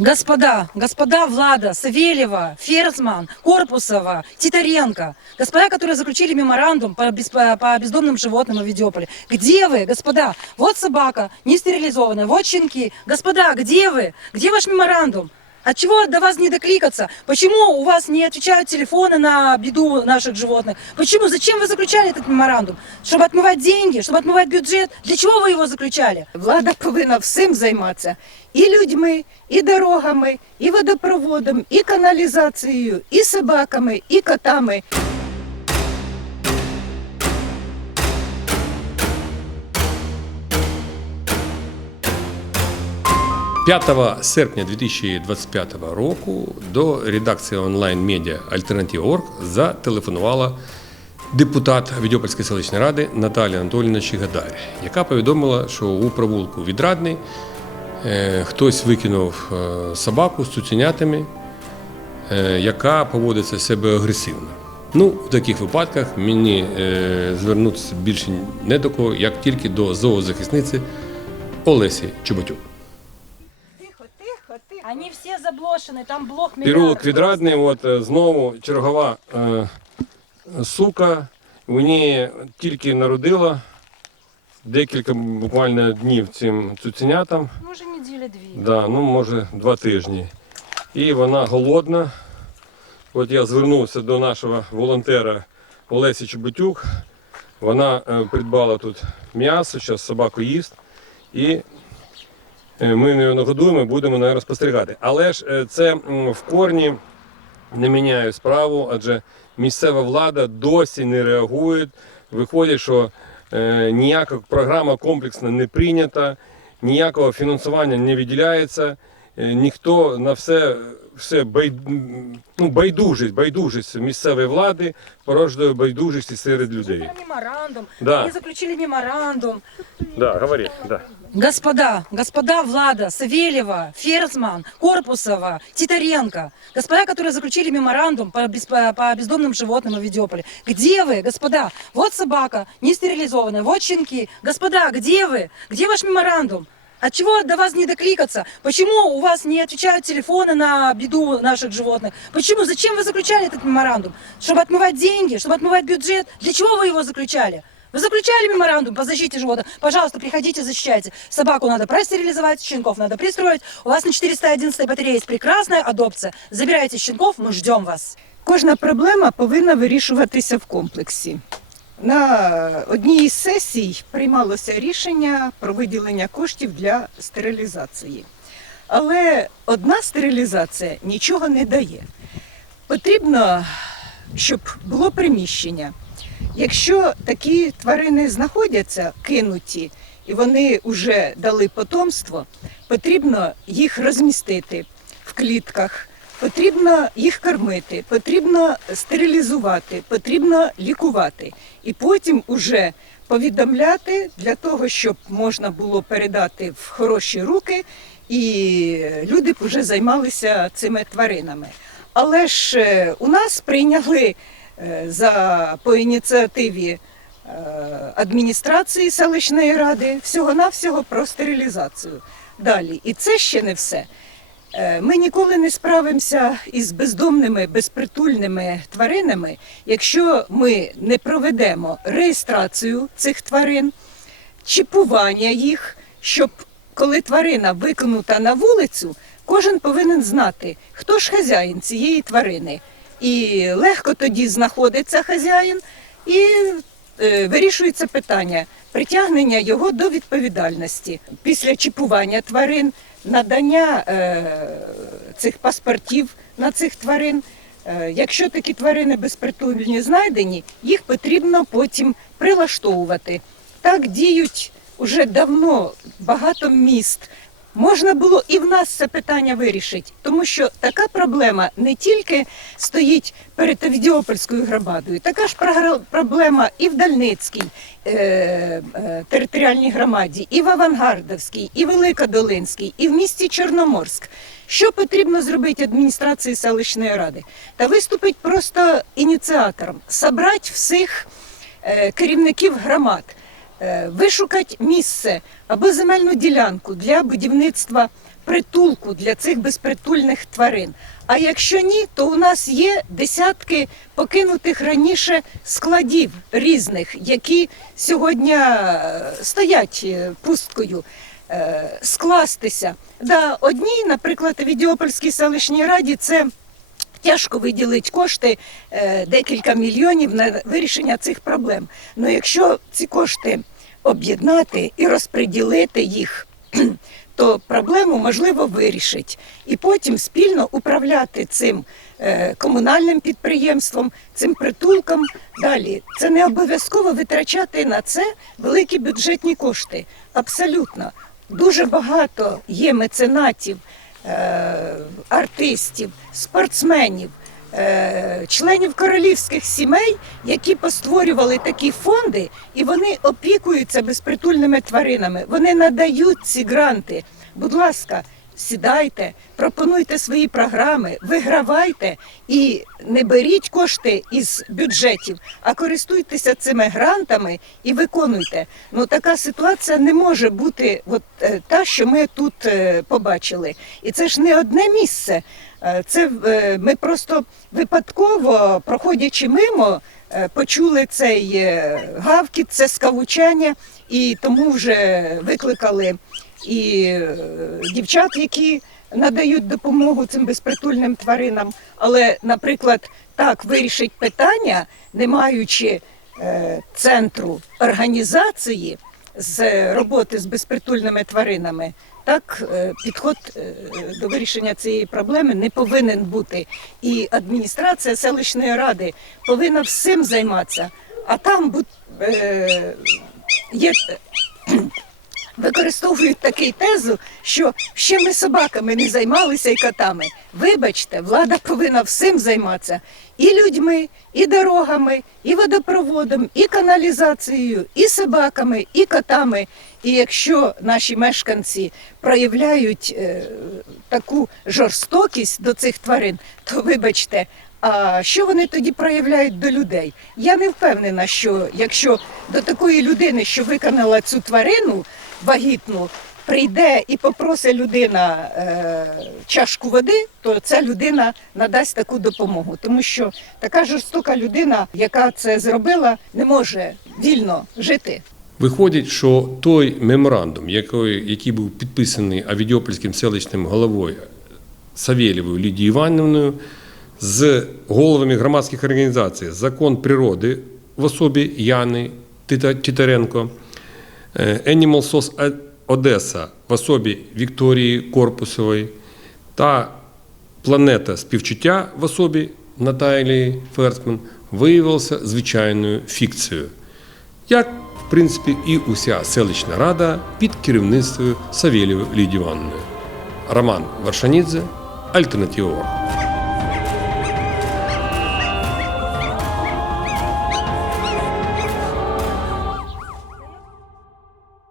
Господа, господа Влада, Савельева, Ферцман, Корпусова, Титаренко, господа, которые заключили меморандум по, бес- по- по бездомным животным в Видеополе. Где вы, господа? Вот собака, не стерилизованная, вот щенки. Господа, где вы? Где ваш меморандум? Отчего до вас не докликаться? Почему у вас не отвечают телефоны на беду наших животных? Почему? Зачем вы заключали этот меморандум? Чтобы отмывать деньги? Чтобы отмывать бюджет? Для чего вы его заключали? Влада повинна всім займатися і людьми, і дорогами, і водопроводом, і каналізацією, і собаками, і котами. 5 серпня 2025 року до редакції онлайн-медіа Альтернатива.орг зателефонувала депутат Відьопольської селищної ради Наталія Анатолійовна Чигадар, яка повідомила, що у провулку Відрадний е, хтось викинув е, собаку з цуценятами, е, яка поводиться себе агресивно. Ну, в таких випадках мені звернутися більше не до кого, як тільки до зоозахисниці Олесі Чоботюк. Они все заблошены, там блок Переулок Відрадний, от е, знову чергова е, сука. У неї тільки народила декілька буквально днів цим цуценятам. Може неділі дві. Да, ну може два тижні. І вона голодна. От я звернувся до нашого волонтера Олесі Чеботюк. Вона е, придбала тут м'ясо, зараз собаку їсть. І ми не нагодуємо, будемо не спостерігати. Але ж е, це в корні не міняє справу, адже місцева влада досі не реагує. Виходить, що е, ніяка програма комплексна не прийнята, ніякого фінансування не виділяється, е, ніхто на все, все бай, ну, байдужість, байдужість місцевої влади породжує байдужість і серед людей. Про меморандум. Да. Они заключили меморандум. Да, говори, да. Господа, господа Влада, Савельева, Ферцман, Корпусова, Титаренко, господа, которые заключили меморандум по, бес- по- по бездомным животным в Видеополе. Где вы, господа? Вот собака, не стерилизованная, вот щенки. Господа, где вы? Где ваш меморандум? Отчего до вас не докликаться? Почему у вас не отвечают телефоны на беду наших животных? Почему? Зачем вы заключали этот меморандум? Чтобы отмывать деньги? Чтобы отмывать бюджет? Для чего вы его заключали? Вы заключали меморандум по защите животных? Пожалуйста, приходите, защищайте. Собаку надо простерилизовать, щенков надо пристроить. У вас на 411 батарее есть прекрасная адопция. Забирайте щенков, мы ждем вас. Кожна проблема повинна вирішуватися в комплексі. На одній із сесій приймалося рішення про виділення коштів для стерилізації. Але одна стерилізація нічого не дає. Потрібно, щоб було приміщення. Якщо такі тварини знаходяться кинуті і вони вже дали потомство, потрібно їх розмістити в клітках, потрібно їх кормити, потрібно стерилізувати, потрібно лікувати. І потім уже повідомляти для того, щоб можна було передати в хороші руки, і люди б вже займалися цими тваринами. Але ж е, у нас прийняли е, за по ініціативі е, адміністрації селищної ради всього-навсього про стерилізацію. Далі, і це ще не все. Е, Ми ніколи не справимося із бездомними, безпритульними тваринами, якщо ми не проведемо реєстрацію цих тварин, чіпування їх, щоб коли тварина викинута на вулицю, кожен повинен знати, хто ж хазяїн цієї тварини. І легко тоді знаходиться хазяїн і е, вирішується питання притягнення його до відповідальності після чіпування тварин, надання е, цих паспортів на цих тварин. Е, Якщо такі тварини безпритульні знайдені, їх потрібно потім прилаштовувати. Так діють уже давно багато міст. Можна було і в нас це питання вирішити, тому що така проблема не тільки стоїть перед Авдіопольською громадою, така ж проблема і в Дальницькій е, е, територіальній громаді, і в Авангардовській, і Великодолинській, і в місті Чорноморськ. Що потрібно зробити адміністрації селищної ради? Та виступить просто ініціатором, собрати всіх е, керівників громад, вишукати місце або земельну ділянку для будівництва притулку для цих безпритульних тварин. А якщо ні, то у нас є десятки покинутих раніше складів різних, які сьогодні е, стоять е, пусткою. Е, Скластися. Да, одній, наприклад, в Відіопольській селищній раді це тяжко виділити кошти е, декілька мільйонів на вирішення цих проблем. Ну якщо ці кошти об'єднати і розподілити їх, то проблему можливо вирішить. І потім спільно управляти цим е, комунальним підприємством, цим притулком. Далі це не обов'язково витрачати на це великі бюджетні кошти. Абсолютно. Дуже багато є меценатів, е, артистів, спортсменів, членів королівських сімей, які постворювали такі фонди, і вони опікуються безпритульними тваринами. Вони надають ці гранти. Будь ласка, сідайте, пропонуйте свої програми, вигравайте і не беріть кошти із бюджетів, а користуйтеся цими грантами і виконуйте. Ну така ситуація не може бути от, е, та, що ми тут е, побачили. І це ж не одне місце. Е, Це е, ми просто випадково, проходячи мимо, е, почули цей гавкіт, це скавучання, і тому вже викликали і дівчат, які надають допомогу цим безпритульним тваринам. Але, наприклад, так вирішить питання, не маючи центру організації з роботи з безпритульними тваринами, так е, підход е, до вирішення цієї проблеми не повинен бути. І адміністрація селищної ради повинна всім займатися. А там бу- е, є використовують такий тезу, що ще ми собаками не займалися і котами. Вибачте, влада повинна всім займатися і людьми, і дорогами, і водопроводом, і каналізацією, і собаками, і котами. І якщо наші мешканці проявляють е, таку жорстокість до цих тварин, то вибачте. А що вони тоді проявляють до людей? Я не впевнена, що якщо до такої людини, що виконала цю тварину вагітну, прийде і попросить людина е, чашку води, то ця людина надасть таку допомогу. Тому що така жорстока людина, яка це зробила, не може вільно жити. Виходить, що той меморандум, який, який був підписаний Авідіопольським селищним головою Савєлєвою Лідією Іванівною з головами громадських організацій Закон природи в особі Яни Тита- Титаренко, е, Animal SOS Одеса в особі Вікторії Корпусової та Планета співчуття в особі Наталії Ферцман виявилася звичайною фікцією як, в принципі, і уся селищна рада під керівництвом Савєлєвої Лідії. Роман Варшанідзе, Альтернатива.